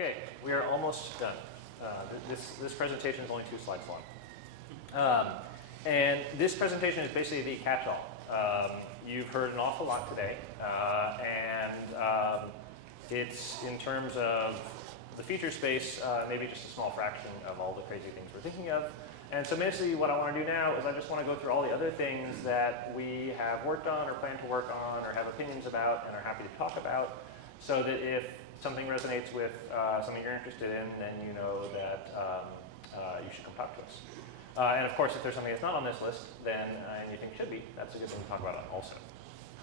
Okay, we are almost done. This presentation is only 2 slides long. And this presentation is basically the catch-all. You've heard an awful lot today, and it's in terms of the feature space, maybe just a small fraction of all the crazy things we're thinking of. And so basically what I want to do now is I just want to go through all the other things that we have worked on or plan to work on or have opinions about and are happy to talk about, so that if something resonates with something you're interested in, then you know that you should come talk to us. And of course, if there's something that's not on this list, then and you think should be, that's a good thing to talk about also.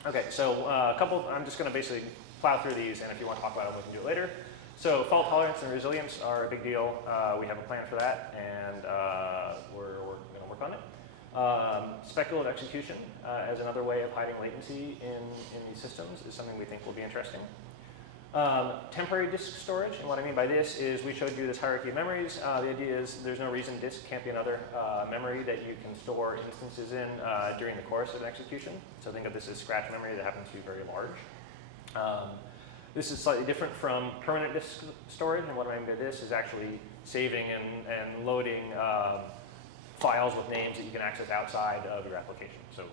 Okay, so I'm just going to basically plow through these, and if you want to talk about them, we can do it later. So fault tolerance and resilience are a big deal. We have a plan for that, and we're going to work on it. Speculative execution as another way of hiding latency in these systems is something we think will be interesting. Temporary disk storage, and what I mean by this is we showed you this hierarchy of memories. The idea is there's no reason disk can't be another memory that you can store instances in during the course of an execution. So think of this as scratch memory that happens to be very large. This is slightly different from permanent disk storage, and what I mean by this is actually saving and loading files with names that you can access outside of your application. So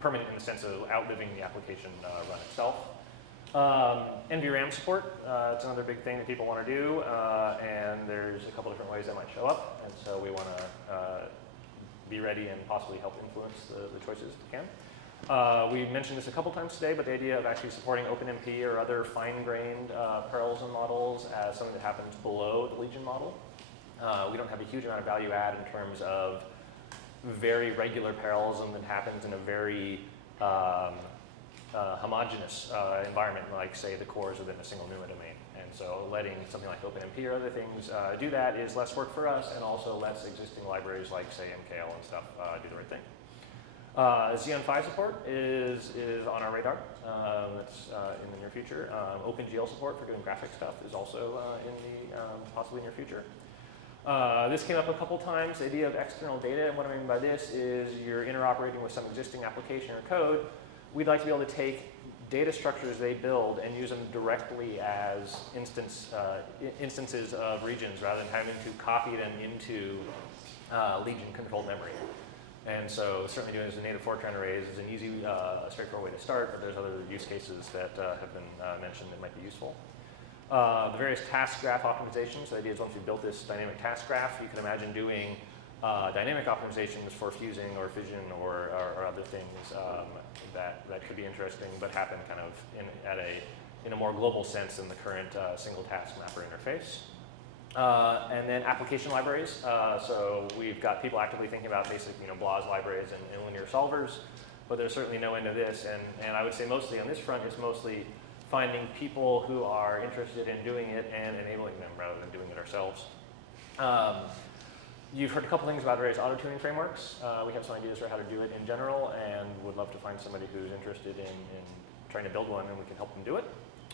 permanent in the sense of outliving the application run itself. NVRAM support, it's another big thing that people want to do, and there's a couple different ways that might show up, and so we want to be ready and possibly help influence the choices if we can. We mentioned this a couple times today, but the idea of actually supporting OpenMP or other fine-grained parallelism models as something that happens below the Legion model. We don't have a huge amount of value add in terms of very regular parallelism that happens in a very homogeneous environment, like say the cores within a single NUMA domain. And so letting something like OpenMP or other things do that is less work for us, and also lets existing libraries like say MKL and stuff do the right thing. Xeon Phi support is on our radar. That's in the near future. OpenGL support for doing graphic stuff is also in the possibly near future. This came up a couple times, the idea of external data, and what I mean by this is you're interoperating with some existing application or code. We'd like to be able to take data structures they build and use them directly as instances of regions rather than having to copy them into Legion-controlled memory. And so certainly doing this with native Fortran arrays is an easy, straightforward way to start, but there's other use cases that have been mentioned that might be useful. The various task graph optimizations. The idea is once you've built this dynamic task graph, you can imagine doing dynamic optimizations for fusing or fission or other things that could be interesting, but happen kind of in a more global sense than the current single task mapper interface. And then application libraries. So we've got people actively thinking about basic, BLAS libraries and linear solvers, but there's certainly no end to this. And I would say mostly on this front, it's mostly finding people who are interested in doing it and enabling them rather than doing it ourselves. You've heard a couple things about various auto-tuning frameworks. We have some ideas for how to do it in general, and would love to find somebody who's interested in trying to build one, and we can help them do it.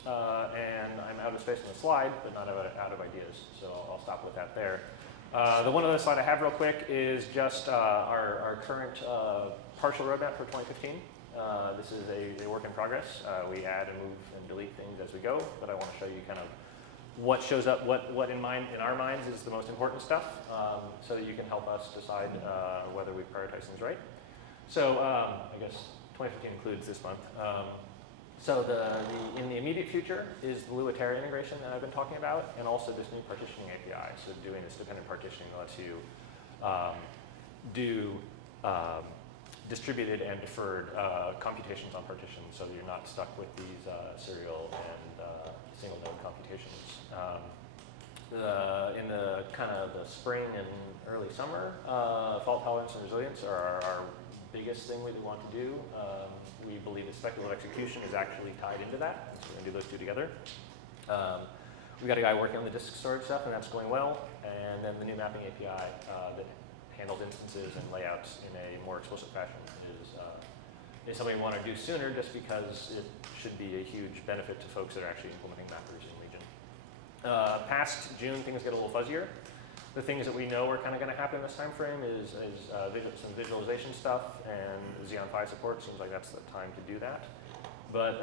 And I'm out of space on the slide, but not out of ideas, so I'll stop with that there. The one other slide I have real quick is just our current partial roadmap for 2015. This is a work in progress. We add and move and delete things as we go, but I want to show you kind of what shows up, what in our minds is the most important stuff, so that you can help us decide whether we prioritize things right. So I guess 2015 includes this month. So in the immediate future is the Lua Terra integration that I've been talking about, and also this new partitioning API. So doing this dependent partitioning lets you do distributed and deferred computations on partitions, so that you're not stuck with these serial and single node computations. In the kind of the spring and early summer, fault tolerance and resilience are our biggest thing we want to do. We believe that speculative execution is actually tied into that, so we're going to do those two together. We've got a guy working on the disk storage stuff, and that's going well. And then the new mapping API that handles instances and layouts in a more explicit fashion is something we want to do sooner, just because it should be a huge benefit to folks that are actually implementing mappers in Legion. Past June, things get a little fuzzier. The things that we know are kind of going to happen in this time frame is some visualization stuff, and Xeon Phi support seems like that's the time to do that. But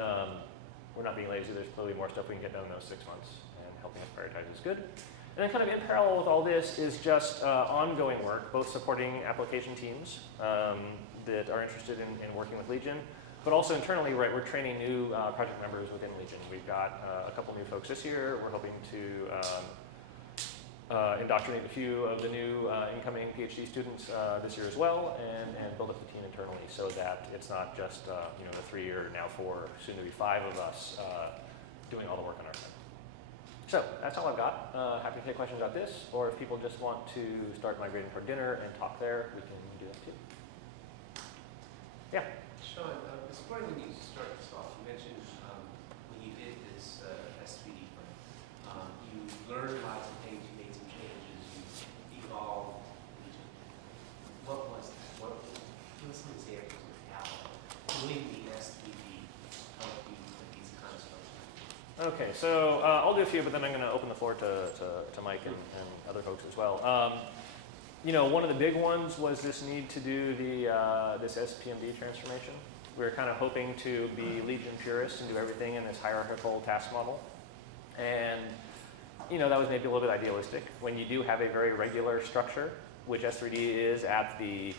we're not being lazy. There's clearly more stuff we can get done in those 6 months and help helping us prioritize is good. And then kind of in parallel with all this is just ongoing work, both supporting application teams that are interested in working with Legion, but also internally, right, we're training new project members within Legion. We've got a couple new folks this year. We're hoping to indoctrinate a few of the new incoming PhD students this year as well, and build up the team internally so that it's not just you know, a 3-year, now 4, soon to be 5 of us doing all the work on our side. So that's all I've got. Happy to take questions about this, or if people just want to start migrating for dinner and talk there, we can do that too. Yeah? Sean, this morning when you started this off, you mentioned when you did this S3D frame, you learned lots of things, you made some changes, you evolved. What was that? Give us some examples of how doing the S3D helped you with these constructs. Okay, so I'll do a few, but then I'm going to open the floor to Mike and other folks as well. You know, one of the big ones was this need to do this SPMD transformation. We were kind of hoping to be Legion purists and do everything in this hierarchical task model. And, you know, that was maybe a little bit idealistic. When you do have a very regular structure, which S3D is at the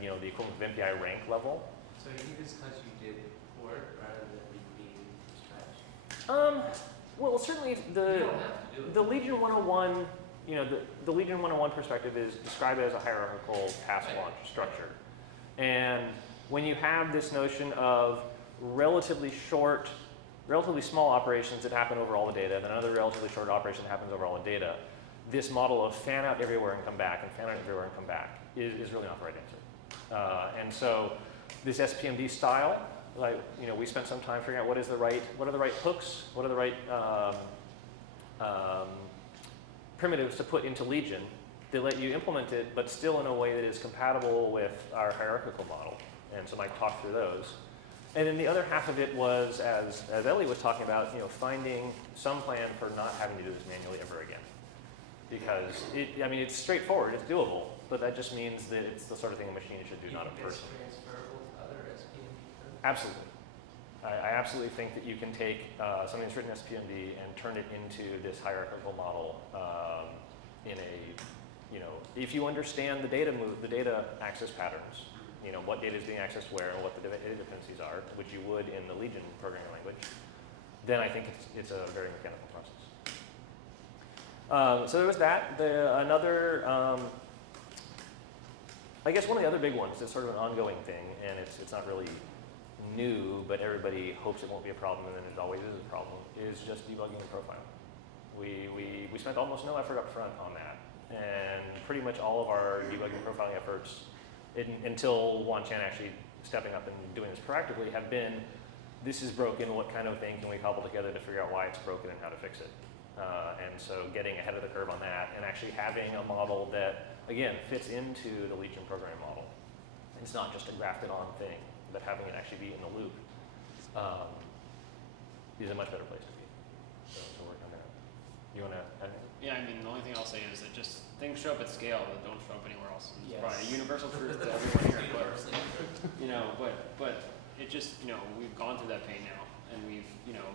you know, the equivalent of MPI rank level. So you think it's because you did port rather than being from scratch? Well, certainly the Legion 101, you know, the Legion 101 perspective is described as a hierarchical task launch structure. And when you have this notion of relatively small operations that happen over all the data, then another relatively short operation that happens over all the data, this model of fan out everywhere and come back and fan out everywhere and come back is really not the right answer. And so this SPMD style, like, you know, we spent some time figuring out what are the right hooks, what are the right primitives to put into Legion that let you implement it, but still in a way that is compatible with our hierarchical model. And so Mike talked through those. And then the other half of it was, as Ellie was talking about, you know, finding some plan for not having to do this manually ever again. Because I mean, it's straightforward, it's doable, but that just means that it's the sort of thing a machine should do, not a person. Transferable to other SPMD? Absolutely. I absolutely think that you can take something that's written in SPMD and turn it into this hierarchical model in a, you know, if you understand the data access patterns, you know, what data is being accessed where and what the data dependencies are, which you would in the Legion programming language, then I think it's a very mechanical process. So there was that. I guess one of the other big ones is sort of an ongoing thing, and it's not really new, but everybody hopes it won't be a problem, and then it always is a problem, is just debugging and profiling. We spent almost no effort up front on that, and pretty much all of our debugging and profiling efforts, until Juan Chan actually stepping up and doing this proactively, have been, this is broken, what kind of thing can we cobble together to figure out why it's broken and how to fix it? And so getting ahead of the curve on that, and actually having a model that, again, fits into the Legion programming model. It's not just a grafted on thing, but having it actually be in the loop is a much better place to be. So working on that. You want to add anything? Yeah, I mean, the only thing I'll say is that just things show up at scale that don't show up anywhere else. It's Yes. probably a universal truth to everyone here, but, you know, but it just, you know, we've gone through that pain now, and we've, you know,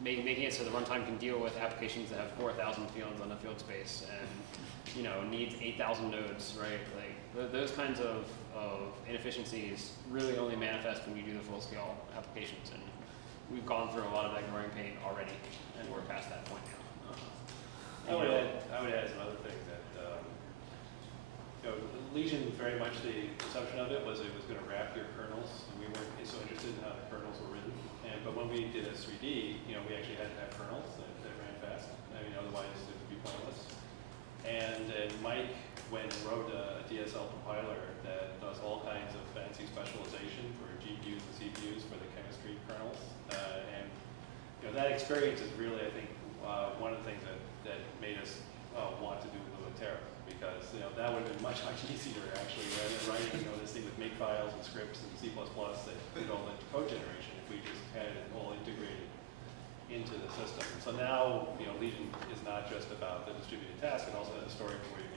making it so the runtime can deal with applications that have 4,000 fields on the field space and, you know, needs 8,000 nodes, right? Like those kinds of inefficiencies really only manifest when you do the full scale applications, and we've gone through a lot of that growing pain already, and we're past that point now. I would add some other things that, you know, Legion, very much the assumption of it was going to wrap your kernels, and we weren't so interested in how the kernels were written. But when we did S3D, you know, we actually had to have kernels that ran fast. I mean, otherwise it would be pointless. And Mike wrote a DSL compiler that does all kinds of fancy specialization for GPUs and CPUs for the chemistry kernels. And you know, that experience is really, I think, one of the things that made us want to do Lua-Terra, because you know that would have been much easier actually rather than writing, you know, this thing with makefiles and scripts and C++ that did all the code generation. If we just had it all integrated into the system. And so now, you know, Legion is not just about the distributed task, it also has a story where you